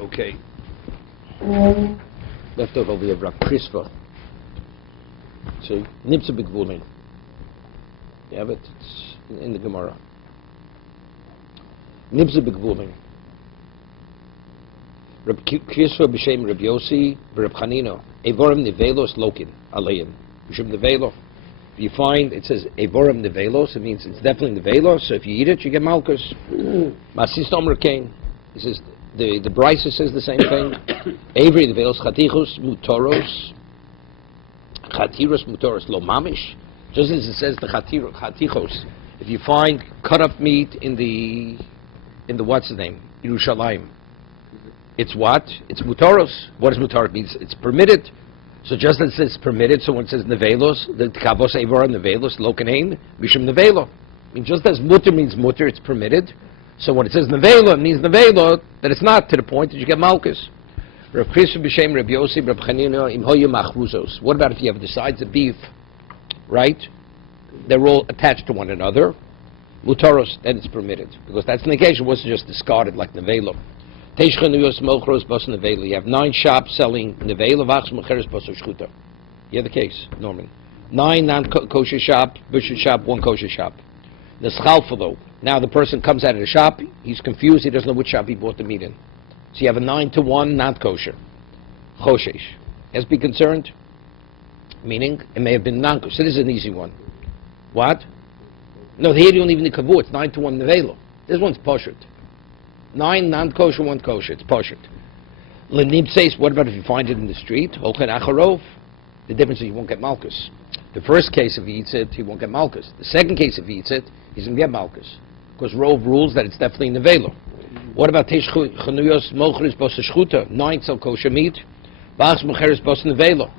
Okay. Left over here, Rav Krisva. See, Nipsa B'Gvulin. You have it? It's in the Gemara. Nipsa B'Gvulin. Rav Krisva b'Shem Rav Yossi Rav Chanino. Evorim Nevelos Lokin Aleim. B'Shem Nevelo. If you find, it says Evorim Nevelos, it means it's definitely Nevelos, so if you eat it, you get Malkus. Masis Tomer Kain. He says, the Brisa says the same thing. Avery Nevelos Chatichos Mutoros. Chatiros Mutoros Lo Mamish. Just as it says the Chatichos. If you find cut up meat in the what's the name? Yerushalayim. It's what? It's Mutoros. What does Mutoros mean? It's permitted. So just as it's permitted, so when it says Nevelos, the Kavos Evora Nevelos, Lokanein, Mishum Nevelo. I mean, just as Mutter means Mutter, it's permitted. So when it says Nevelo, it means Nevelo, that it's not to the point that you get Malchus. Rav Krisva b'Shem Rav Yossi Rav Chanino Im Hoya Machruzos. What about if you have the sides of beef, right? They're all attached to one another. Mutaros, then it's permitted. Because that's an occasion, it wasn't just discarded like Nevelo. You have 9 shops selling nevela, vachs, mecheres, basar, shchuta. You have the case, normally. 9 non-kosher shop, butcher shop, 1 kosher shop. The schalfalo. Now the person comes out of the shop, he's confused, he doesn't know which shop he bought the meat in. So you have a 9-to-1 not kosher. Choshesh. Has to be concerned, meaning it may have been non-kosher. So this is an easy one. What? No, here you don't even need kavu, it's 9-to-1 nevela. This one's poshut. 9 non-kosher, 1 kosher. It's poshut. Lenib says, what about if you find it in the street? Holchen acharov. The difference is you won't get malchus. The first case, if he eats it, he won't get malchus. The second case, if he eats it, he's going to get malchus. Because Rove rules that it's definitely nevelo. What about Tesh Chanuyos Mochris Bosa Shchuta? 9 sell kosher meat. Bachs Mecheres Bosa Nevelo.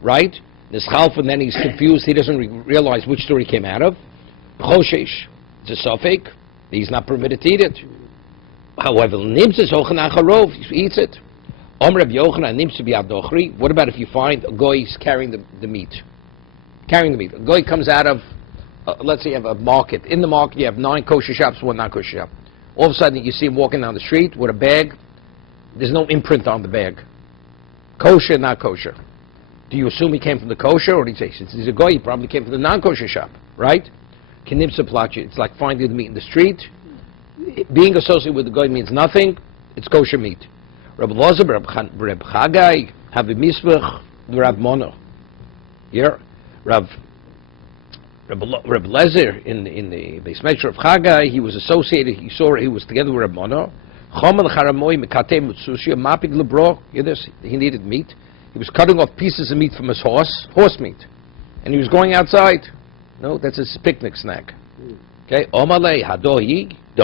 Right? This Chalf, and then he's confused. He doesn't realize which store he came out of. Choshesh. It's a sofek. He's not permitted to eat it. However, Nims is Hochanacharov, he eats it. Omreb Yochanan Nims Biyad Dochri. What about if you find a goy carrying the meat? Carrying the meat. A goy comes out of, let's say you have a market. In the market you have 9 kosher shops, 1 non kosher shop. All of a sudden you see him walking down the street with a bag. There's no imprint on the bag. Kosher, not kosher. Do you assume he came from the kosher, or do you say, since he's a goy, he probably came from the non kosher shop, right? Kinimsa Plachi. It's like finding the meat in the street. Being associated with the goy means nothing. It's kosher meat. Reb Lozer, Reb Chagai, have a misvach, Reb Mono. Here, Reb Lezer in the base measure of Chagai, he was associated. He saw he was together with Reb Mono. Chomel Charamoy Mekate Mutsushia Mapig Lebro. Hear this? He needed meat. He was cutting off pieces of meat from his horse meat, and he was going outside. No, that's his picnic snack. Okay, Omalei Hadohi. He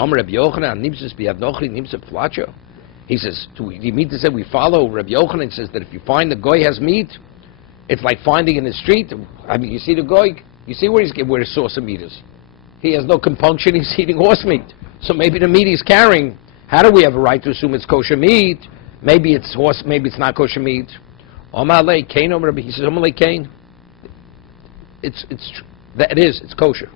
says, do you mean to say we follow Rabbi Yochanan says that if you find the goy has meat, it's like finding in the street. I mean, you see the goy, you see where his source of meat is. He has no compunction, he's eating horse meat. So maybe the meat he's carrying, how do we have a right to assume it's kosher meat? Maybe it's horse, maybe it's not kosher meat. Omalei Kain, he says, Omalei Kain. It's kosher.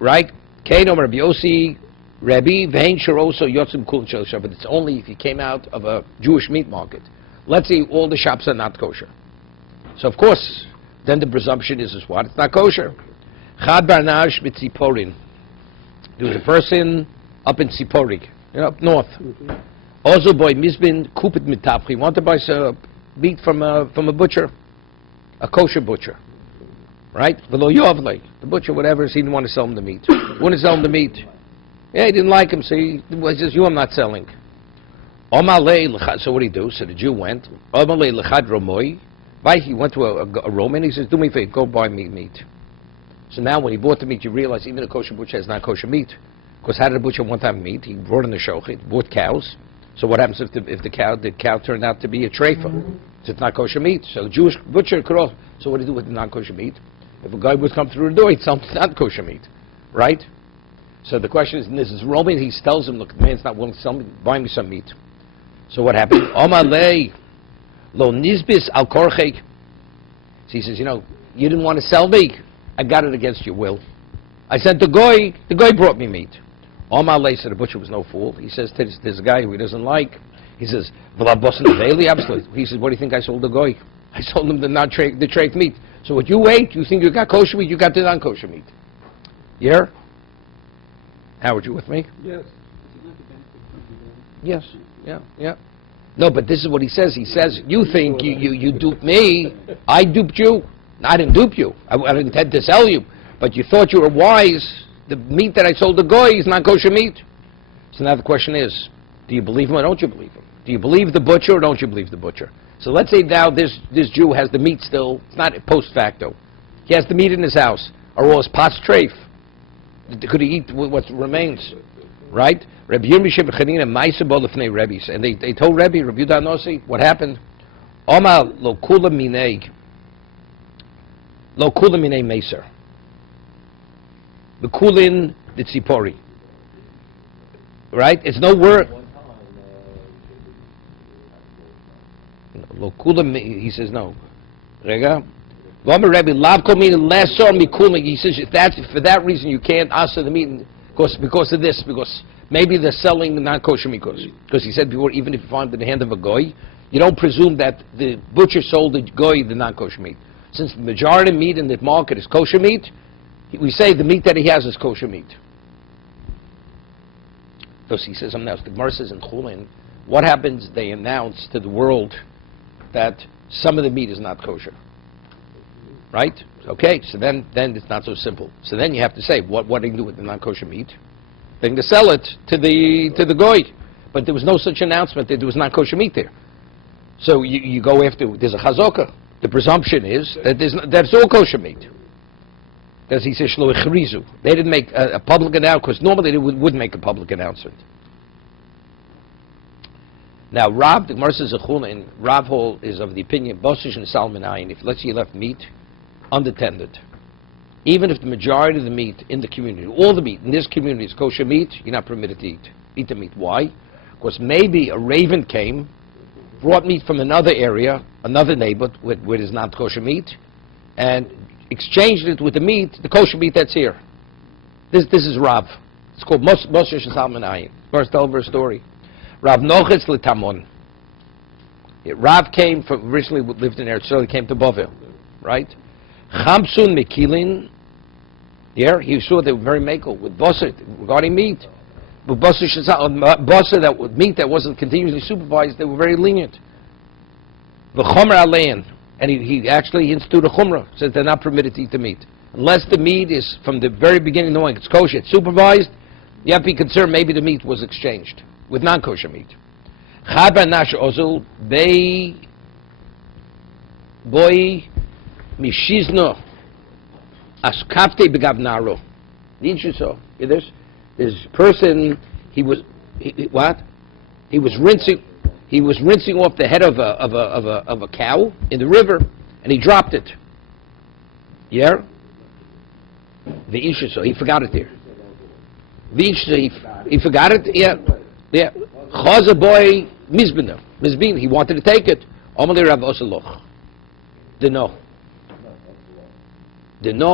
Right? Kain Omer Rabbi Yossi, Rabbi Vein Sharoso Yotzim Kul Shel, but it's only if you came out of a Jewish meat market. Let's say all the shops are not kosher. So of course, then the presumption is what? It's not kosher. Chad Barnash Mitziporin. There was a person up in Tziporig, up north. Also boy Mizbin Kupit Mitapri. He wanted to buy some meat from a butcher, a kosher butcher. Right? The butcher, whatever, he didn't want to sell him the meat. Wouldn't sell him the meat. Yeah, he didn't like him, so he says, you I'm not selling. So what did he do? So the Jew went. He went to a Roman, he says, do me a favor, go buy me meat. So now when he bought the meat, you realize even a kosher butcher has not kosher meat. Because how did a butcher one time meat? He brought in the shochet, bought cows. So what happens if the cow turned out to be a treifa? So it's not kosher meat. So the Jewish butcher could also, so what do you do with the non-kosher meat? If a guy would come through the door, he'd sell him not kosher meat, right? So the question is, this is Roman. He tells him, look, the man's not willing to sell me, buy me some meat. So what happened? Omalei lo nizbis al korchek. So he says, you didn't want to sell me. I got it against your will. I sent the goy brought me meat. Omar Lay said the butcher was no fool. He says to this guy who he doesn't like, he says, absolutely. He says, what do you think I sold the guy? I sold him the treif meat. So what you ate, you think you got kosher meat, you got the non-kosher meat. Yeah? Howard, you with me? Yes. Yes. Yeah. No, but this is what he says. He says, you think you duped me, I duped you. I didn't dupe you. I didn't intend to sell you. But you thought you were wise. The meat that I sold the goy is not kosher meat. So now the question is, do you believe him or don't you believe him? Do you believe the butcher or don't you believe the butcher? So let's say now this Jew has the meat still. It's not post facto. He has the meat in his house. Are all his pots treif? Could he eat what remains? Right? Rabbi Yomi Shekalim ma'isa bolefnei Rebbis, and they told Rabbi Yehuda Nossi what happened. Omar lo kula minei meser. The kulin the tzipori. Right? It's no word. Lo kula, he says no. Rega. V'amar Rabbi lav kol mina lesor mikulin. He says that's for that reason you can't asa the meat because of this, because maybe they're selling non-kosher meat. Because he said before, even if you find it in the hand of a goy, you don't presume that the butcher sold the goy the non-kosher meat. Since the majority of meat in the market is kosher meat, we say the meat that he has is kosher meat. So he says something else. The Gemara says in Chulin, what happens? They announce to the world that some of the meat is not kosher. Right? Okay, so then it's not so simple. So then you have to say, what do you do with the non-kosher meat? They're going to sell it to the goy. But there was no such announcement that there was non-kosher meat there. So you go after, there's a chazokah. The presumption is that that's all kosher meat. Because he says, shlo ichrizu. They didn't make a public announcement, because normally they would make a public announcement. Now, Rav, the Gemara says, and Rav Hall is of the opinion, Bosish and Salmon Ayin, if let's say you left meat unattended, even if the majority of the meat in the community, all the meat in this community is kosher meat, you're not permitted to eat the meat. Why? Because maybe a raven came, brought meat from another area, another neighbor, where there's not kosher meat, and exchanged it with the meat, the kosher meat that's here. This is Rav. It's called Moshe Salman Ayin. First, tell her a story. Rav Nochetz L'Tamon. Rav came from, originally lived in Eretz Yisrael, he came to Bavel, right? Chamsun Mekilin, he saw they were very makel with Bosser regarding meat. But Bosser that with meat that wasn't continuously supervised, they were very lenient. The Chomer Alein, and he actually instituted a Chumrah, says they're not permitted to eat the meat. Unless the meat is from the very beginning knowing it's kosher, it's supervised, you have to be concerned maybe the meat was exchanged with non-kosher meat. Chaber Nash Ozul, boy Mishizno Askapte Begavnaro. Didn't you so? This person, he was rinsing off the head of a cow in the river, and he dropped it. Yeah? The Isha, so he forgot it there. The Isha, he forgot it. Yeah. Chaza boy Mizbina, he wanted to take it. Omar Rav Osaloch. Deno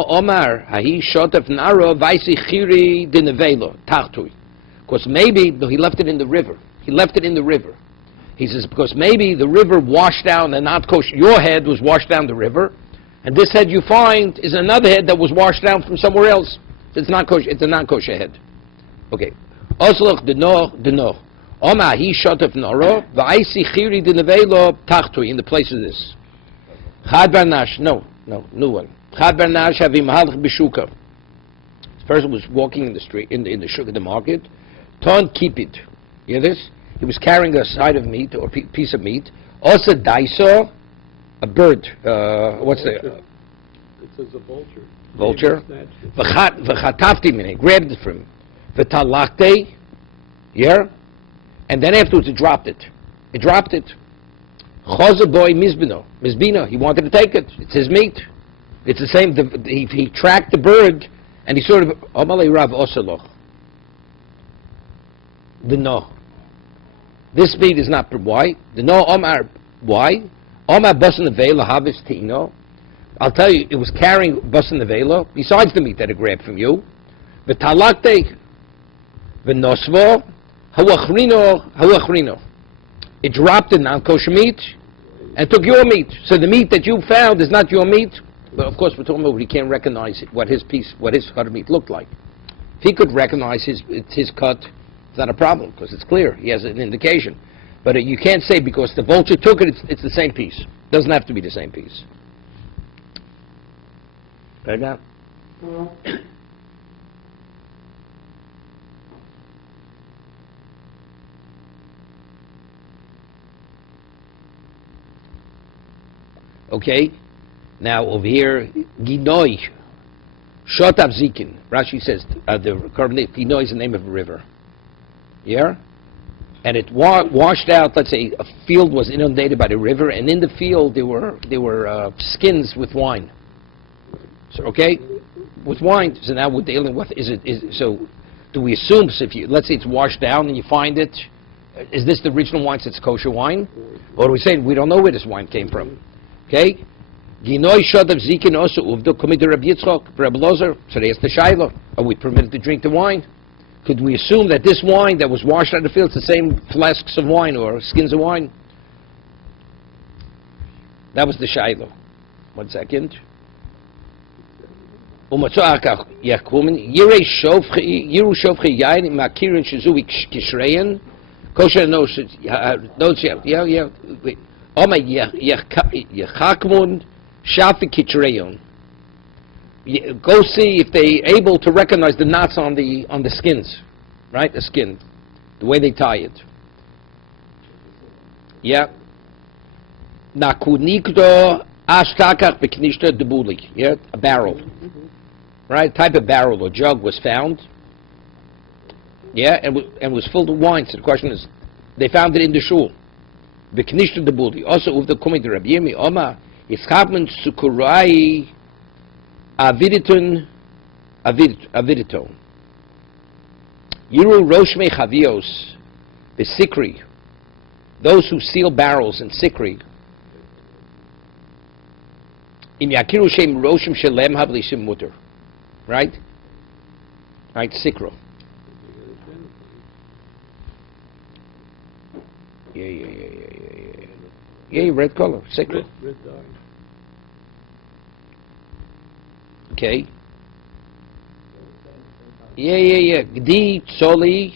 Omar Hahi Shotaf Naro Vaisi Chiri Dinevelo Tachtui. Because maybe he left it in the river. He says because maybe the river washed down and not kosher. Your head was washed down the river, and this head you find is another head that was washed down from somewhere else. It's not kosher. It's a non-kosher head. Okay. Osloch deno. Omar Hahi Shotaf Naro Vaisi Chiri Dinevelo Tachtui. In the place of this. Chad Barnash. No, new one. Chad Barnash having Mahalach Bishuka. This person was walking in the street, in the market. Ton keep it. You hear this? He was carrying a side of meat or piece of meat. Also daiso, a bird. What's the? It says a vulture. Vulture. V'chatafti minei, grabbed it from him. V'talakte, yeah. And then afterwards he dropped it. Choza boy Mizbino, he wanted to take it. It's his meat. It's the same. He tracked the bird, and he sort of Amalei Rav Osaloch. This meat is not why. Omar why? Omar Basan Nevela Havis Tino. I'll tell you, it was carrying Basan Nevela besides the meat that it grabbed from you. The Talakte V'nosvo, ha'uachrino. It dropped the non-kosher meat and took your meat. So the meat that you found is not your meat. But of course, we're talking about he can't recognize what his cut of meat looked like. If he could recognize his cut, it's not a problem because it's clear. He has an indication. But you can't say because the vulture took it, it's the same piece. It doesn't have to be the same piece. Right now? Okay, now over here, Ginoi, Shotav Zikin. Rashi says the Ginoi is the name of a river. Yeah? And it washed out, let's say a field was inundated by the river, and in the field there were skins with wine. So, okay? With wine. So now we're dealing with, so do we assume, so if let's say it's washed down and you find it, is this the original wine, so it's kosher wine? Or do we say, we don't know where this wine came from? Okay? Ginoi Shodav Zikin also Uvdo Komid Rabbi Yitzchok, Rabbi Lozer. So they asked the Shiloh, are we permitted to drink the wine? Could we assume that this wine that was washed out of the field is the same flasks of wine or skins of wine? That was the Shiloh. 1 second. Umatzoakach Yakumin Yirei Shofchi Yiru Shofchi Yain Makirin Shizui Kishreyan Kosher no yeah Oma Yachakmun Shafi Kitreyon. Go see if they're able to recognize the knots on the skins, right? The skin, the way they tie it. Yeah. Nakunikdo ashtakach beknishta debuli. Yeah, a barrel, right? A type of barrel or jug was found. Yeah, and was filled with wine. So the question is, they found it in the shul. Beknishta debuli. Also, with the comment Rabbi Yemi Oma Yitzchakman Sukurai. Aviditon. Yiru Roshme Chavios, the Sikri, those who seal barrels in Sikri. Im Yakiru Shem Roshim Shalem Havlishim Mutter. Right? Right, Sikro. Yeah, red color, Sikro. Red dye. Okay. Yeah. Gdi Tzoli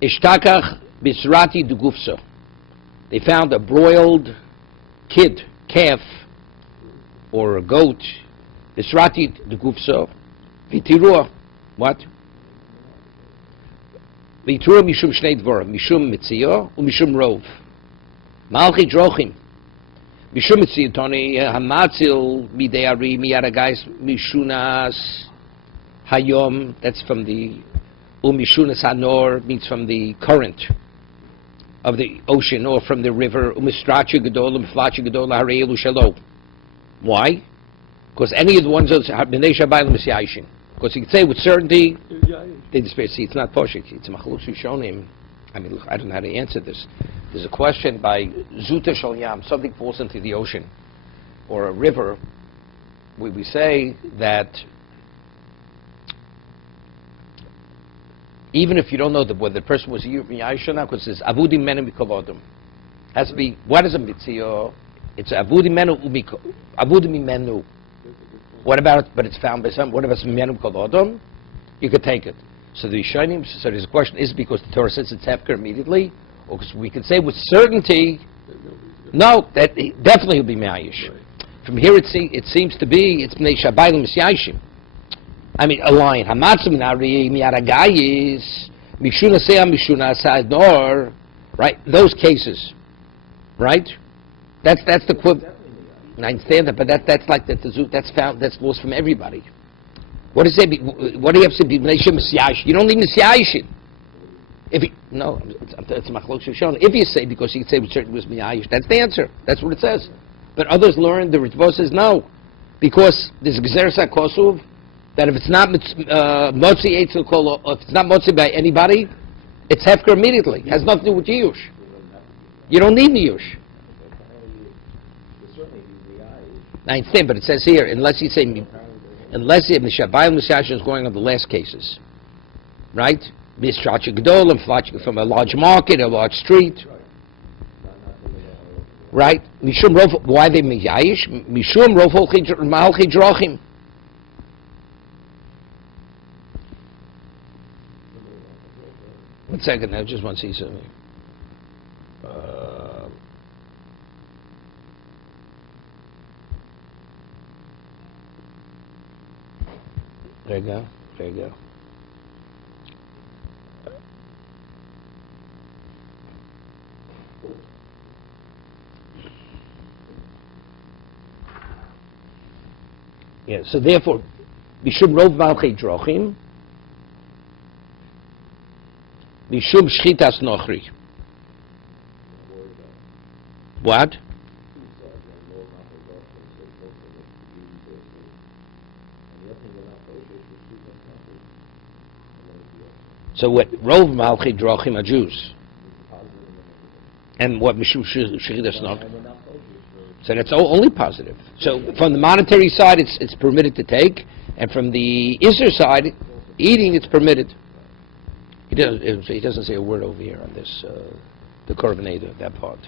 Ishtakach Bisrati Dugufso. They found a broiled calf, or a goat. Bisrati Dugufso. Vitirua. What? Vitirua Mishum Shnei Dvorim. Mishum Mitzio Mishum Rov. Malchi Drochim. Mishum Tony Hamatzil Mideari Miaragais Mishunas Hayom. That's from the Mishunas Hanor, means from the current of the ocean or from the river. Umistrachi Gadol Umflachi Gadol Harelu Shalo. Why? Because any of the ones that have Bnei Shabbai L'Misyaishin. Because you can say with certainty they despair. See, it's not poshik. It's Machlus Rishonim. I mean, look, I don't know how to answer this. There's a question by Zuta Shal Yam. Something falls into the ocean or a river. We say that even if you don't know whether the person was a Yaisha or not, because it's Avudi Menu Mikovodum. Has to be, what is a mitzio? It's Avudi Menu Avudi Menu. What about it? But it's found by some. What about some Menu Mikovodum? You could take it. So the Rishonim, so there's a question, is it because the Torah says it's hefker immediately? Or because we can say with certainty, no, that definitely will be Me'ayish. Right. From here it seems to be, it's Bnei Shabbai L'Misyayishim. I mean, a lion. Hamatzim Nari, Miaragayis, Mishuna Seah, Mishuna Sadnor, right? Those cases, right? That's the quib. I understand that, but that's like that's found, that's lost from everybody. What does it be? What do you have to be Misyayish? You don't need Misyayishin. It's Machlok Shoshon. If you say, because you can say with certain was Miyayish, that's the answer. That's what it says. But others learn, the Ritva says no. Because there's Gzeres HaKosuv, that if it's not Motzi Eitzel Kol, if it's not Motzi by anybody, it's Hefker immediately. It has nothing to do with Yiyush. You don't need Yiyush. I understand, but it says here, unless you say, unless the Shabbai Musashin is going on the last cases, right? Mistracha Gedolim, from a large market, a large street. Right? Mishum Rov, why they Miyayish? Mishum Rov Malchi Drochim. One second, I just want to see something. There you go. There you go. Yeah, so therefore, Mishum Rov Malchi Drochim, Mishum Shchitas Nochri. What? So what? Rov Malchi Drochim are Jews. And what Mishum Shchitas Nochri? So that's only positive. So from the monetary side, it's permitted to take, and from the Isser side, eating, it's permitted. He doesn't say a word over here on this, the Korban Eder, that part.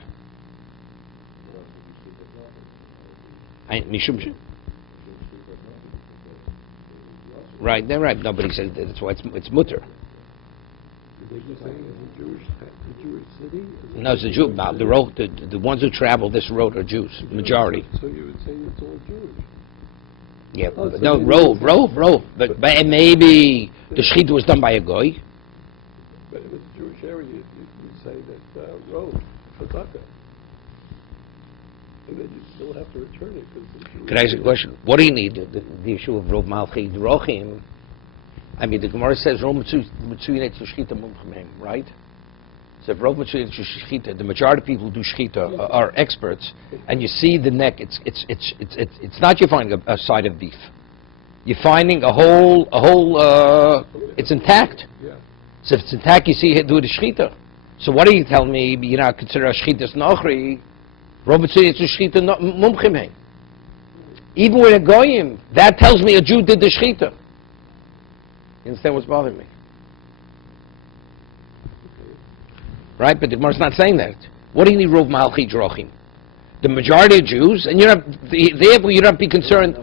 Right, they're right. Nobody says that. That's why it's mutter. Did you say it's a Jewish city? No, it's a Jew. The ones who travel this road are Jews, majority. So you would say it's all Jewish? Yeah, no, rove. But maybe the shechita was done by a goy. But if it's a Jewish area, you'd say that rove, chazaka. And then you still have to return it because it's Jewish. Can I ask a question? What do you need? The issue of rov malchi drochim. I mean, the Gemara says rov mitzuyin shechita mumchim, right? So if rov mitzuyin shechita, the majority of people who do shechita are experts, and you see the neck. It's not you're finding a side of beef. You're finding a whole. It's intact. Yeah. So if it's intact, you see it do the shechita. So what do you tell me? You're not consider a shechita nochri. Rov mitzuyin shechita mumchim. Even with a goyim, that tells me a Jew did the shechita. You understand what's bothering me? Right? But the Gemara's not saying that. What do you need rov malchi drochim? The majority of Jews, and therefore you don't have to be concerned.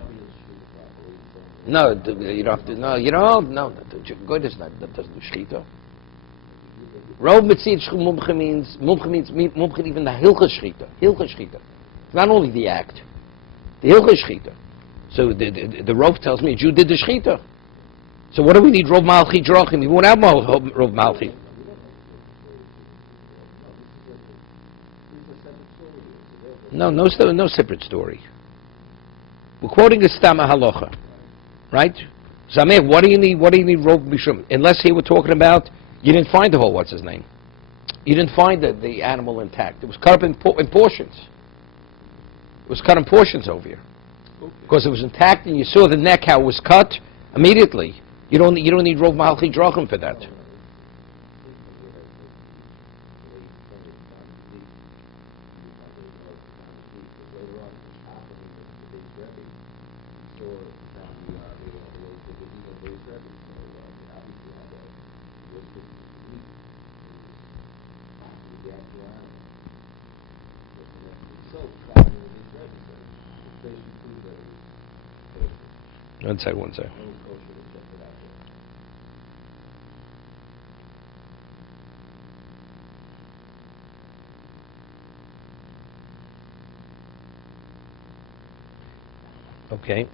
No, you don't have to. No, you don't. No, the goy doesn't do shechita. Rov mitzid mumche means mumche even the hilchas shechita. Hilchas shechita. It's not only the act. The hilchas shechita. So the rov tells me a Jew did the shechita. So what do we need rov malchi drochim? We won't have rov malchi. No separate story. We're quoting the Stama Halacha, right? Zameh, what do you need rov mishum? Unless here we're talking about you didn't find the whole what's his name. You didn't find the animal intact. It was cut up in portions. It was cut in portions over here because it was intact, and you saw the neck how it was cut immediately. You don't need rov malchi drochim for that. One sec. Okay.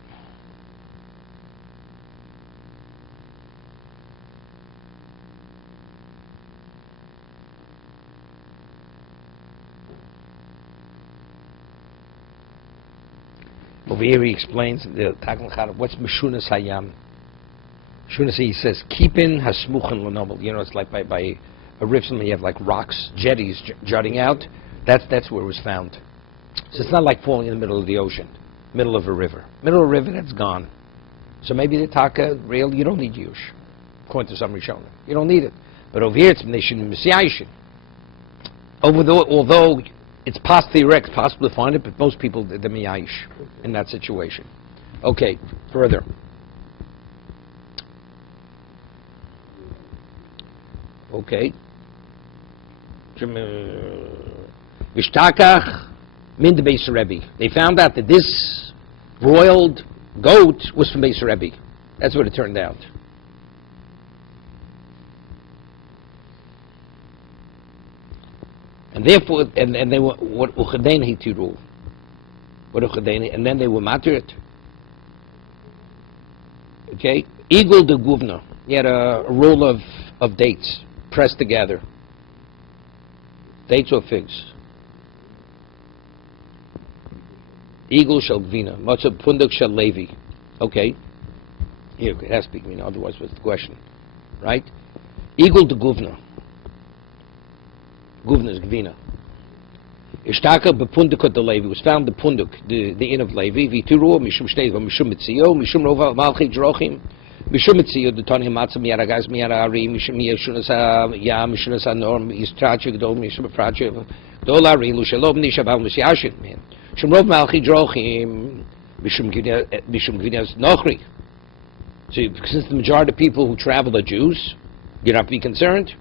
Over here he explains the what's Meshunas Hayam. Meshunas, he says, keeping hasmuchen l'novel. You know, it's like by a riff, you have like rocks, jetties jutting out. That's where it was found. So it's not like falling in the middle of the ocean, middle of a river. Middle of a river, that's gone. So maybe the taka rail, you don't need yush. According to some Rishonim. You don't need it. But over here it's Nation Messiahishin. Although it's possible to find it, but most people they're miyayish in that situation. Okay, further. Okay. Vishtakach min the Beis Rebbe. They found out that this broiled goat was from Beis Rebbe. That's what it turned out. And therefore, and they were what uchadein hitiru. What uchadein, and then they were matured. Okay, eagle de guvna. He had a roll of dates pressed together. Dates or figs. Eagle shall gvina. Matzah punduk shall levi. Okay. Here, it has to be, otherwise what's the question? Right? Eagle de guvna. Guvna is gvina. Ishtaka bepunduk de Levi. Was found the punduk, the inn of Levi. Vituru mishum shteiv mishum mitzio mishum rova malchi drochim mishum mitzio the tonim matzah miyara gaz miyara ari mishum yeshunas ya mishunas norm istrachu gdol mishum frachu gdol ari lu shalom nishabal misyashin man mishum rova malchi drochim mishum gvinas nochri. So since the majority of people who travel are Jews, you don't have to be concerned.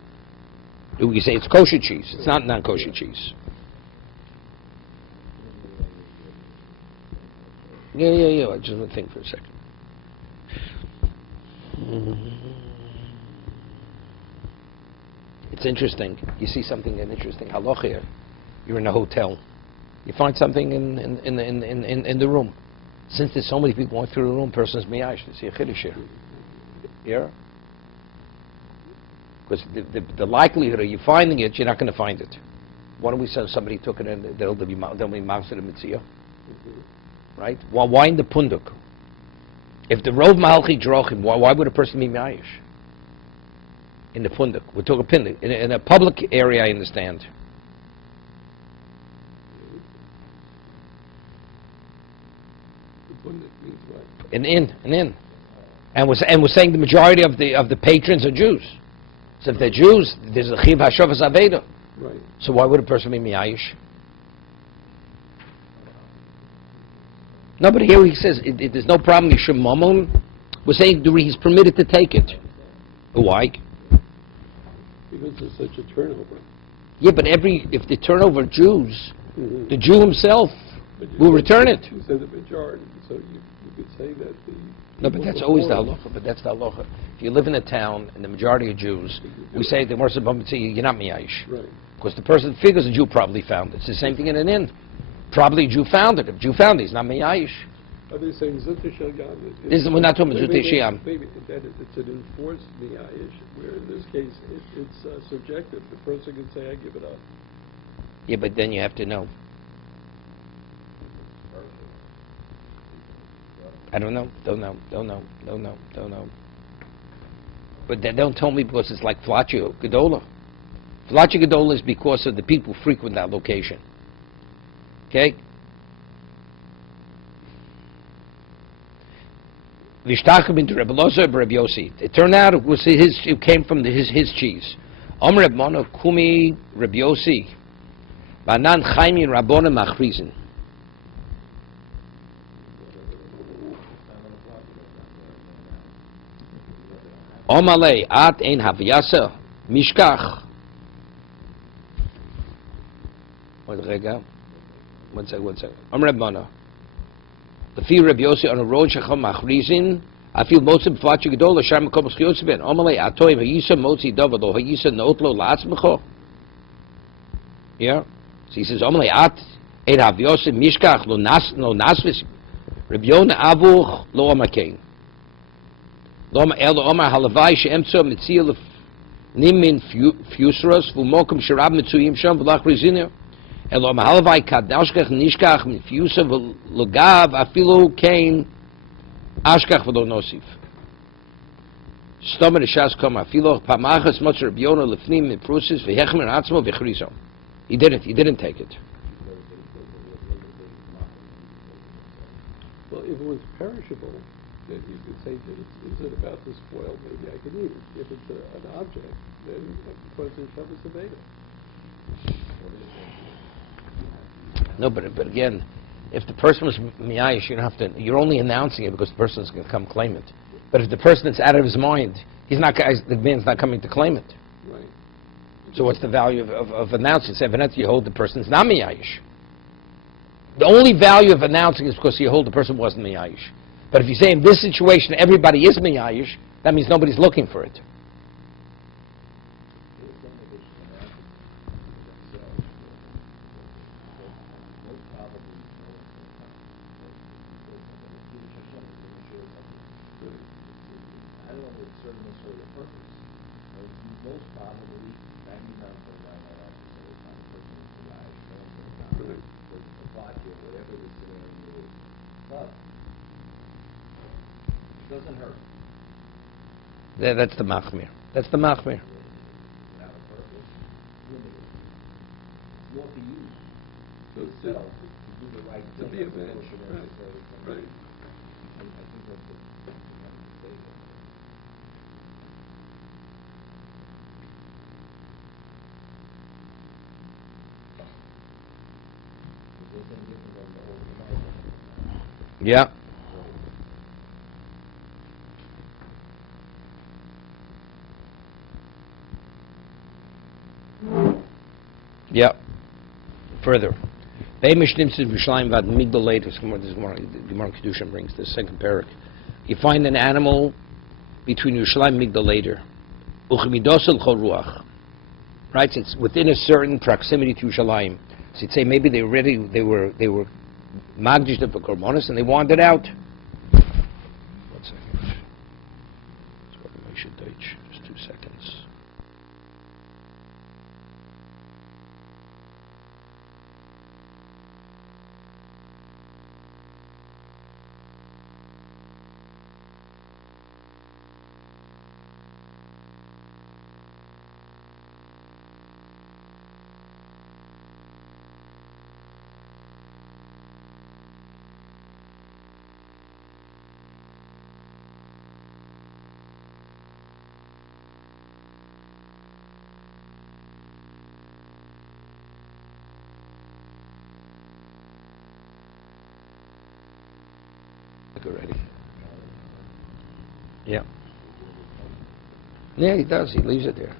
We say it's kosher cheese. It's not non-kosher cheese. Yeah. I just want to think for a second. It's interesting. You see something interesting. Halacha here. You're in a hotel. You find something in the room. Since there's so many people going through the room, person's miyash. You see a chiddush here. Yeah. Because the likelihood of you finding it, you're not going to find it. Why don't we say somebody took it and they'll be mouser to mitzvah? Right? Well, why in the punduk? If the rov mahalchi drochim, why would a person be miyash? In the punduk. We're talking punduk. In a public area, I understand. An inn. And we're saying the majority of the patrons are Jews. So if they're Jews, there's a chiv hashavas aveda. Right. So why would a person be miyayish? No, but here he says there's no problem. Yishum mamon. We're saying he's permitted to take it. Why? Because there's such a turnover. Yeah, but if the turnover are Jews, the Jew himself will return it. You said the majority, so you could say that the... No, but that's always the halacha. But that's the halacha. If you live in a town and the majority are Jews, we say the worst about you're not miyayish. Right. Because the person figures a Jew probably found it. It's the same thing in an inn. Probably a Jew found it. If a Jew found it, he's not miyayish. Are they saying Zutta Shalgam? We're not talking about Zutta Shiyam. Maybe that it's an enforced miyayish, where in this case it's subjective. The person can say, I give it up. Yeah, but then you have to know. I don't know. But they don't tell me because it's like Flatio Gedola. Flatio Gedola is because of the people who frequent that location. Okay? Vishtachim into Rebbe Loza Rebbe Yossi. It turned out it came from his cheese. Om Reb Mono Kumi Rebbe Yossi. Banan Chaimi Rabbona Machrizin. Omalei at ein havyasa mishkach. One second. Reb Mana. The fear Reb Yossi on a road shacham machrizin. I feel most of Flatchi Gedola Sharm Kobos Yosebin. Omalei atoy vayisa motzi davado vayisa notlo latzmecho. Yeah. So he says Omalei at ein havyasa mishkach lo nasvis. Reb Yona avuch lo amakein. Loma el Omar halavai sheemtzo mitzil nimin fusros v'mokum sharab mitzuyim sham v'lach reziner el Omar halavai kadashkach nishkach mifusa v'logav afilu kain ashkach v'lo nosif stomer shas kom afilu pamachas motzer biona lefnim miprusis v'hechmer atzmo v'chrizom. He didn't take it. Well, if it was perishable, then you could say that is it about to spoil? Maybe I can eat it. If it's an object, then because there's Shabbos Aveda. No, but again, if the person was miyayish, you don't have to. You're only announcing it because the person's going to come claim it. But if the person is out of his mind, the man's not coming to claim it. Right. So what's the value of announcing? Say, you hold the person's not miyayish. The only value of announcing is because you hold the person wasn't miyayish. But if you say in this situation everybody is miyayish, that means nobody's looking for it. Doesn't hurt. That's the machmir. That's the machmir. Without a purpose, limited. It's more to use. So it's To do the right to thing. be a as man. opposed to Right. necessarily something. Right. I think that's the mistake. Is there anything different on the organizer? Yeah. Yeah. Further. Gemara Kedushin brings the second parak. You find an animal between Yerushalayim and Migdal Eder. Uchmidosel chol ruach. Right? So it's within a certain proximity to Yerushalayim. So you'd say maybe they were magdish for korbanos and they wandered out. 1 second. Let's go to Moshe Deutsch. Just 2 seconds. Already. Yeah. Yeah, he does. He leaves it there.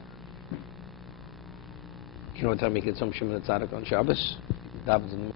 You know what time he gets some Shemini Tzaddik on Shabbos? Davens in the